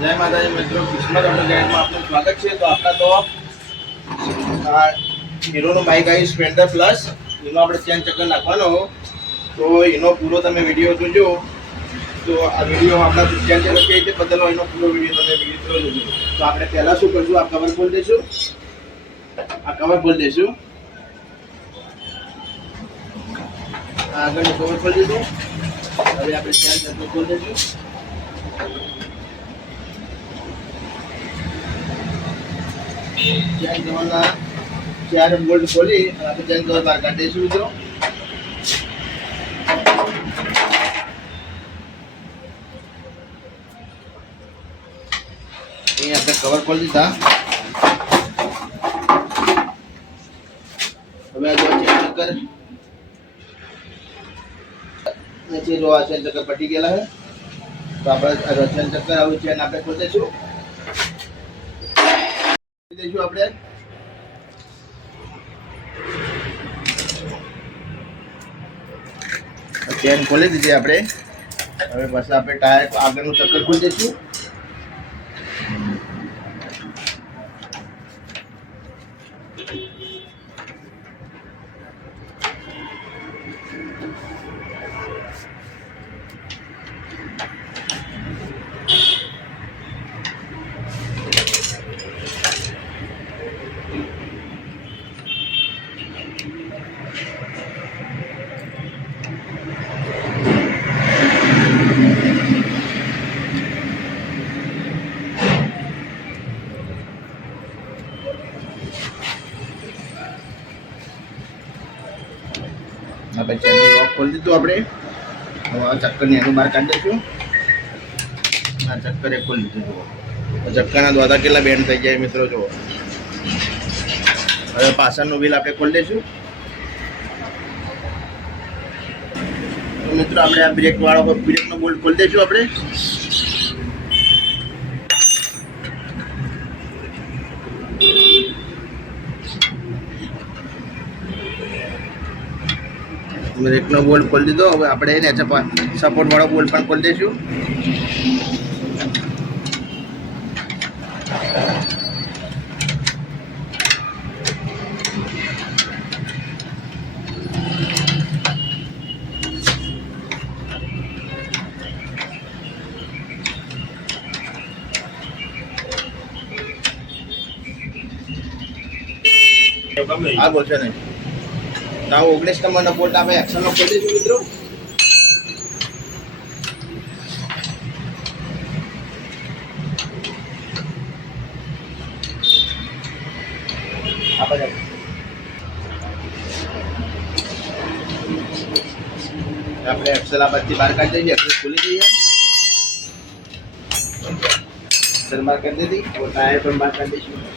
જય માતાજી મિત્રો, કિસ્મત ગાઈડમાં આપનું સ્વાગત છે. તો આપણા તો હીરોનું બાઇક આવી સ્પ્લેન્ડર પ્લસ, એનો આપણે ચેન ચક્કર નાખવાનો. તો એનો પૂરો તમે વિડીયો જોજો. તો આ વિડીયો આપણા ચેન ચક્કર કઈ રીતે બદલવો એનો પૂરો વિડીયો તમે વિડીયો જોજો. તો આપણે પહેલાં શું કરશું, આ કવર ખોલી દઈશું. આ કવર ખોલી દઈશું. આગળનું કવર ખોલી દીધું. હવે આપણે ચેન ચક્કર ખોલી દઈશું. ચેન કવરના 4 બોલ્ટ ખોલી અને આપણે ચેન કવર બહાર કાઢી દઈશું મિત્રો. અહીં આપણે કવર ખોલી દીધા. હવે આ જો ચેન ચક્કર નીચે જો આ ચેન ચક્કર પટી ગયેલા છે. તો આપણે ચેન ચક્કર આવું ચેન આપણે ખોલી દઈશું. આપણે ચેન ખોલી દીધી. આપણે હવે પછી આપણે ટાયર આગળનું ચક્કર ખોલી દઈશું. આપણે ચેનલ લોક ખોલી દીધું. આપણે હવે આ ચક્કરની એનું બહાર કાઢી દઈશું. આ ચક્કર એ ખોલી દીધું. ચક્કરના દ્વારા કેટલા બેન્ડ થઈ જાય મિત્રો જુઓ. હવે પાછળનું વ્હીલ આપણે ખોલી દઈશું. તો મિત્રો આપણે આ બ્રેકનો બોલ્ટ ખોલી દઈશું. આપણે બ્રેકનો બોલ્ટ ખોલી દીધો. હવે આપણે એને સપોર્ટ વાળો બોલ્ટ પણ ખોલી દઈશું. આ બોલશે નહીં. 19 નંબરનો બોલ્ટ આપણે એક્શનનો ખોલી દઈશું મિત્રો. આપણે એક્સેલ આ બધી બહાર કાઢી દઈએ. એક્સેલ ખોલી દઈએ. એક્સેલ બહાર કાઢી દીધી. ટાયર પણ બહાર કાઢી દઈશું.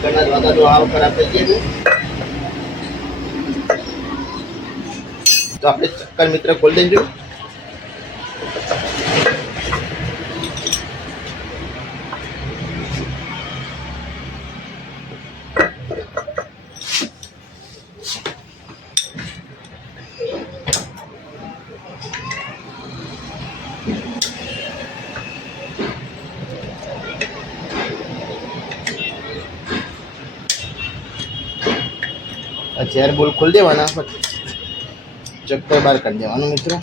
ચક્કરના દ્વારા જો આવ ખરાબ થઈ ગયું તો આપણે ચક્કર મિત્ર ખોલી દઈશું. ચેર બોલ ખોલી દેવાના. ચક્કર બહાર કાઢી દેવાનું મિત્રો.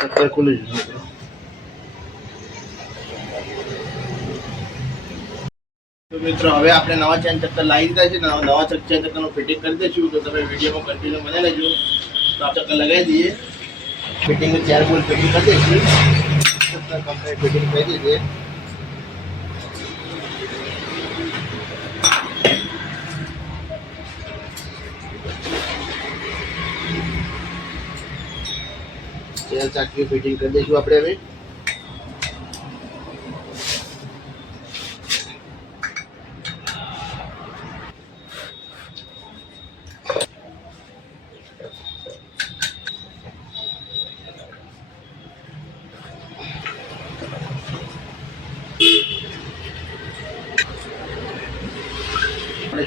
ચક્કર ખુલી જશે મિત્રો. મિત્રો હવે આપણે નવા ચેન ચક્કર લાવી દીધા છે, નવા ચેન ચક્કરનું ફિટિંગ કરી દઈશું. તો તમે વિડીયોમાં કન્ટિન્યુ બને રહેજો. તો આ ચક્કર લગાવી દઈએ. ફિટિંગ ચાર બોલ ફિટિંગ કરી દઈશું. ચક્કર કમ્પ્લીટ ફિટિંગ કરી દીધી. ચેન ચાકી ફિટિંગ કરી દઈશું આપણે હવે.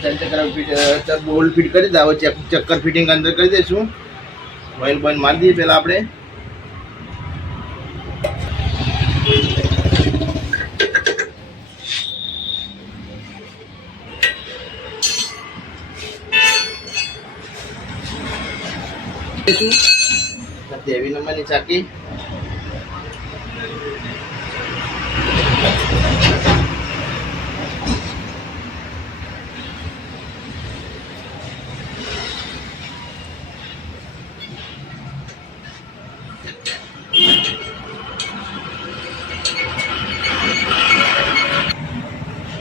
ચેન ચક્કર બોલ ફિટ કરી દે. હવે ચક્કર ફિટિંગ અંદર કરી દઈશું. ઓઇલ બંધ મારી દઈએ પહેલા આપણે. તેવી નંબરની ચાકી.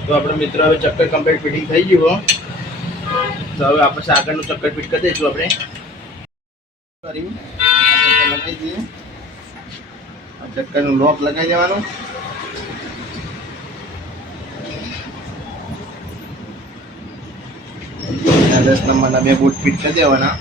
તો આપણે મિત્રો હવે ચક્કર કમ્પ્લીટ ફિટિંગ થઈ ગયું. તો હવે આપણે આગળનું ચક્કર ફિટ કરી દઈશું આપણે. લગાવી દઈએ. ચક્કરનું લોક લગાવી દેવાનું. અને 10 નંબરના બે બોટ ફિટ કરી દેવાના.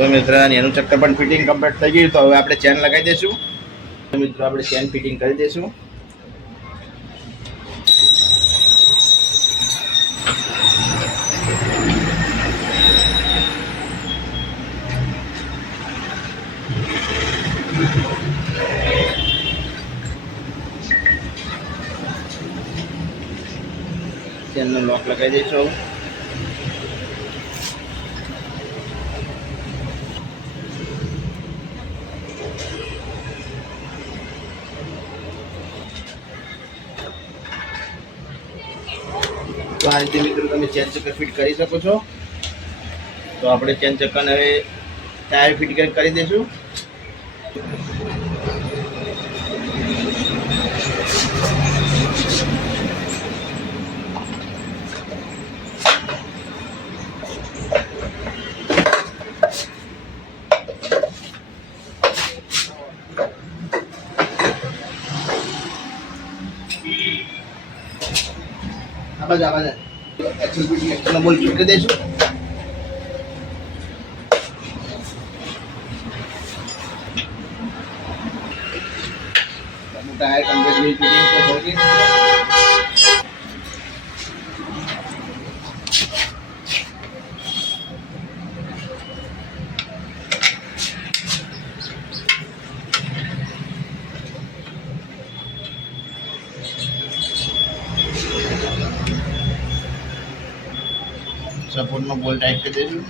તો મિત્રો એનું ચક્કર પણ ફિટિંગ કમ્પ્લીટ થઈ ગયું. તો હવે આપણે ચેન લગાવી દઈશું. તો મિત્રો આપણે ચેન ફિટિંગ કરી દઈશું. ચેનનો લોક લગાવી દઈશું. તો આ રીતે મિત્રો તમે ચેન ચક્કર ફિટ કરી શકો છો. તો આપણે ચેન ચક્કરને હવે ટાયર ફિટ કરી દઈશું. આવાજ એક્સેલ બોલ ફિટ કરી દઈશું. ટાયર કમ્પ્લીટ ફિટિંગ હો ગઈ. સપોર્ટમાં બોલ ટાઈટ કરી દઈશું.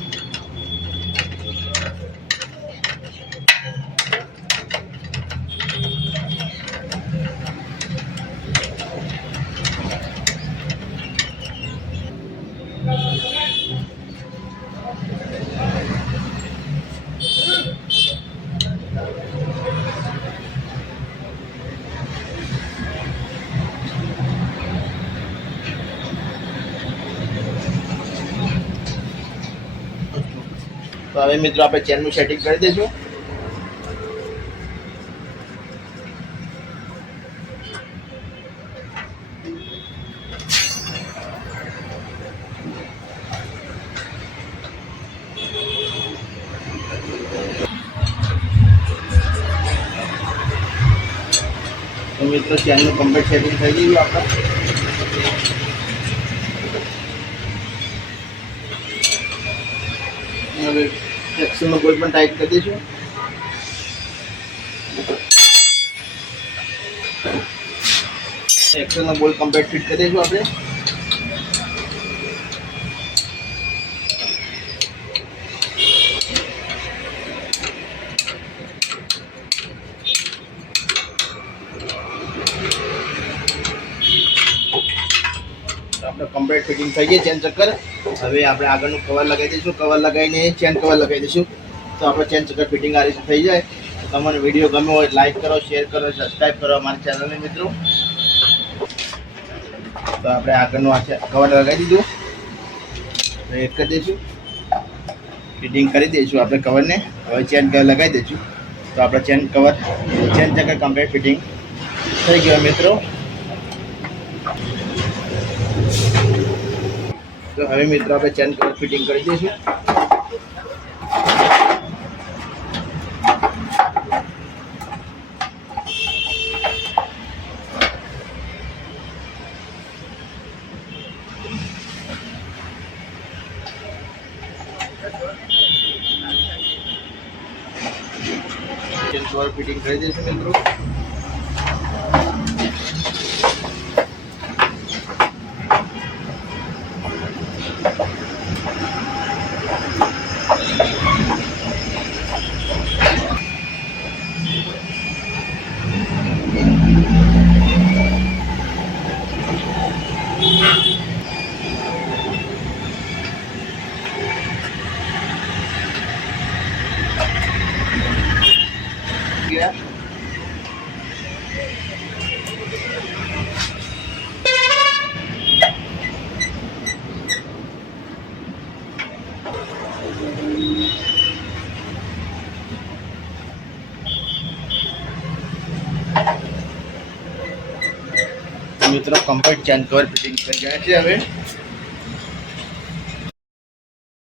તો હવે મિત્રો આપણે ચેનનું સેટિંગ કરી દઈશું. તો મિત્રો ચેનનું કમ્પ્લીટ સેટિંગ થઈ ગયું આપણે. હવે એક્સેલનો બોલ્ટ પણ ટાઈટ કરી દઈશું. એક્સેલનો બોલ કમ્પ્લીટ ફિટ કરી દઈશું આપણે. આપણે કમ્પ્લીટ ફિટિંગ થઈ ગઈ ચેન ચક્કર. હવે આપણે આગળનું કવર લગાવી દઈશું. કવર લગાવીને ચેન કવર લગાવી દઈશું. તો આપણે ચેન ચક્કર ફિટિંગ આ રીતે થઈ જાય. તમને વિડીયો ગમ્યો હોય લાઈક કરો, શેર કરો, સબસ્ક્રાઈબ કરો અમારી ચેનલને મિત્રો. તો આપણે આગળનું આ કવર લગાવી દીધું. તો એક કરી દઈશું, ફિટિંગ કરી દઈશું આપણે કવરને. હવે ચેન કવર લગાવી દઈશું. તો આપણે ચેન ચક્કર કમ્પ્લીટ ફિટિંગ થઈ ગયો મિત્રો. તો હવે મિત્રો આપણે ચેન કવર ફિટિંગ કરી દઈશું. ચેન કવર ફિટિંગ કરી દઈશું મિત્રો. મિત્રો કમ્પ્લીટ ચેન કવર ફિટિંગ થઈ ગયા છે. હવે